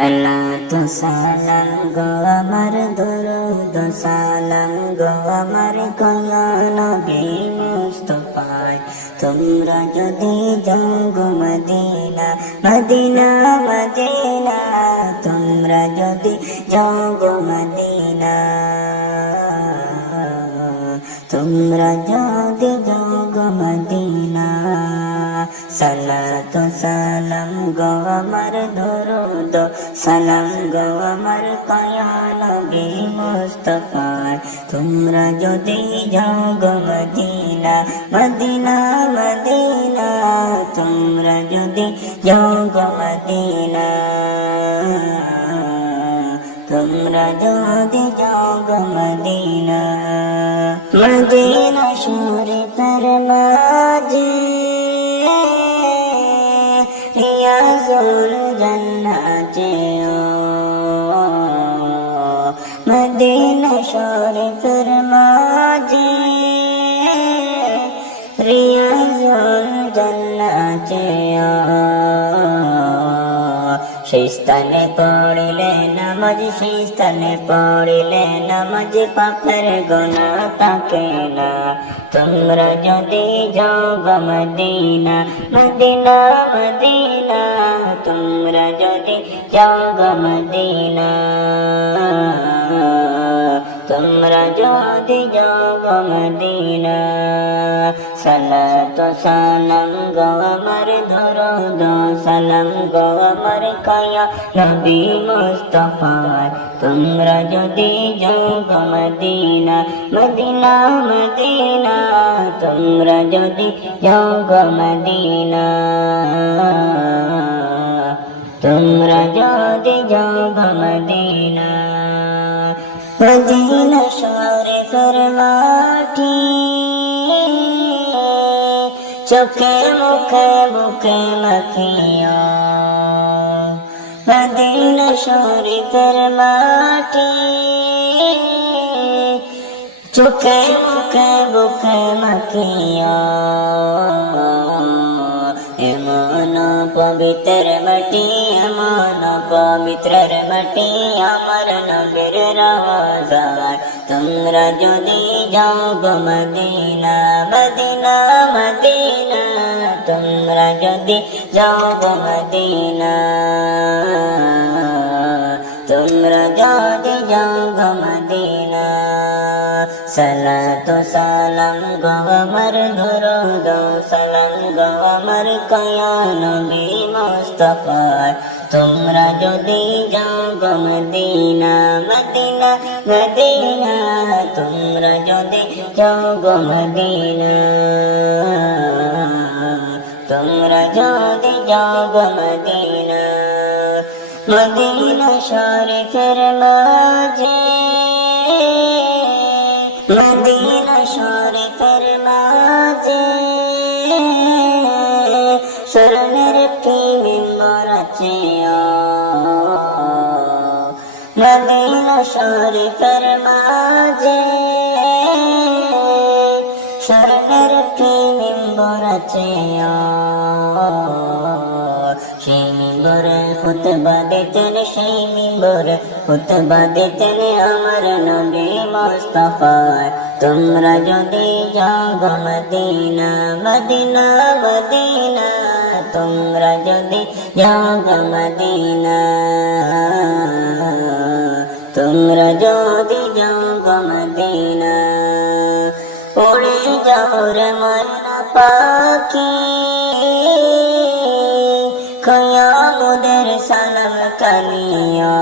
সালাতু সালাম গো আমার দরুদ সালাম গো আমার কয়া নবী তোমরা যদি যাও গো মদিনা মদিনা মদিনা তোমরা যদি যাও গো মদিনা তোমরা যদি যাও গো মদিনা সালাত সালাম গো আমার দরুদ সালাম গো আমার কয়া নবী মুস্তফায় তোমরা যদি যাও গো মদিনা মদিনা মদিনা, তোমরা যদি যাও গো মদিনা, তোমরা যদি যাও গো মদিনা। মদিনা শরীফের মাঝে রিয়াজুল জান্নাতে মদিনা শরীফের মাঝে। রিয়াজুল জান্নাতে সেই স্থানে পড়িলে নামাজ, সেই স্থানে পড়িলে নামাজ পাপের গোনা থাকে না। তোমরা যদি যাও মদিনা মদিনা মদিনা। তোমরা যদি যাও গো মদিনা তোমরা যদি যাও গো মদিনা সালাত সালাম গো আমার দরদ সালাম গো আমার কায়া নবী মুস্তফা তোমরা যদি যাও গো মদিনা মদিনা তোমরা যদি যাও গো মদিনা তোমরা যদি যাও মদিনা মদিনা শরীফের মাটি, চোখে মুখে বুকে মাখিয়া মদিনা শরীফের মাটি, চোখে মুখে বুকে এমন পবিত্র মাটি এমন পবিত্রের মাটি আমার নবীর রাজার তোমরা যদি যাও গো মদিনা মদিনা মদিনা তোমরা যদি যাও গো মদিনা তোমরা যদি যাও গো মদিনা সালাতু সালাম গো আমার দরুদ সালাম গো আমার কয়া নবী মুস্তাফা তোমরা যদি যাও গো মদিনা মদিনা মদিনা তোমরা যদি যাও গো মদিনা তোমরা যদি যাও গো মদিনা মদিনা শরীফের মাঝে মদিনা শরীফের মাঝে স্বর্ণের একটি মিম্বর আছে মদিনা শরীফের মাঝে স্বর্ণের একটি মিম্বর আছে সেই মিম্বরে খুতবা দিতেন সেই মিম্বরে খুতবা দিতেন আমার নবী মুস্তাফা তোমরা যদি যাও মদিনা মদিনা মদিনা, তোমরা যদি যাও মদিনা, তোমরা যদি যাও মদিনা। উড়ে যাও রে ময়না পাখি। কয়ামুদের সালাম কানিয়া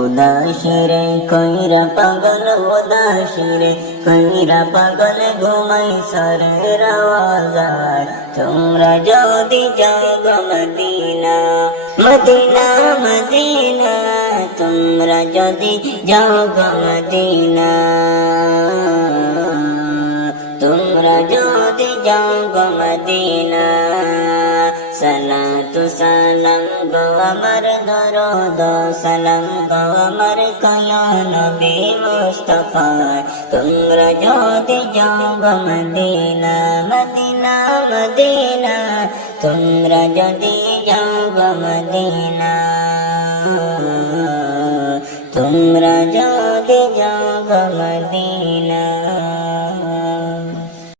উদাসিরে কইরা পাগল, উদাসিরে কইরা পাগল ঘুমাই সরের আওয়াজার তোমরা যদি যাও গো মদিনা মদিনা মদিনা, তোমরা যদি যাও গো মদিনা। তোমরা যদি যাও গো মদিনা সালাতু সালাম গো আমার দরদ সালাম গো আমার কয়া নবী মুস্তফা তোমরা যদি যাও গো মদিনা মদিনা তোমরা যদি যাও গো মদিনা তোমরা যদি যাও গো মদিনা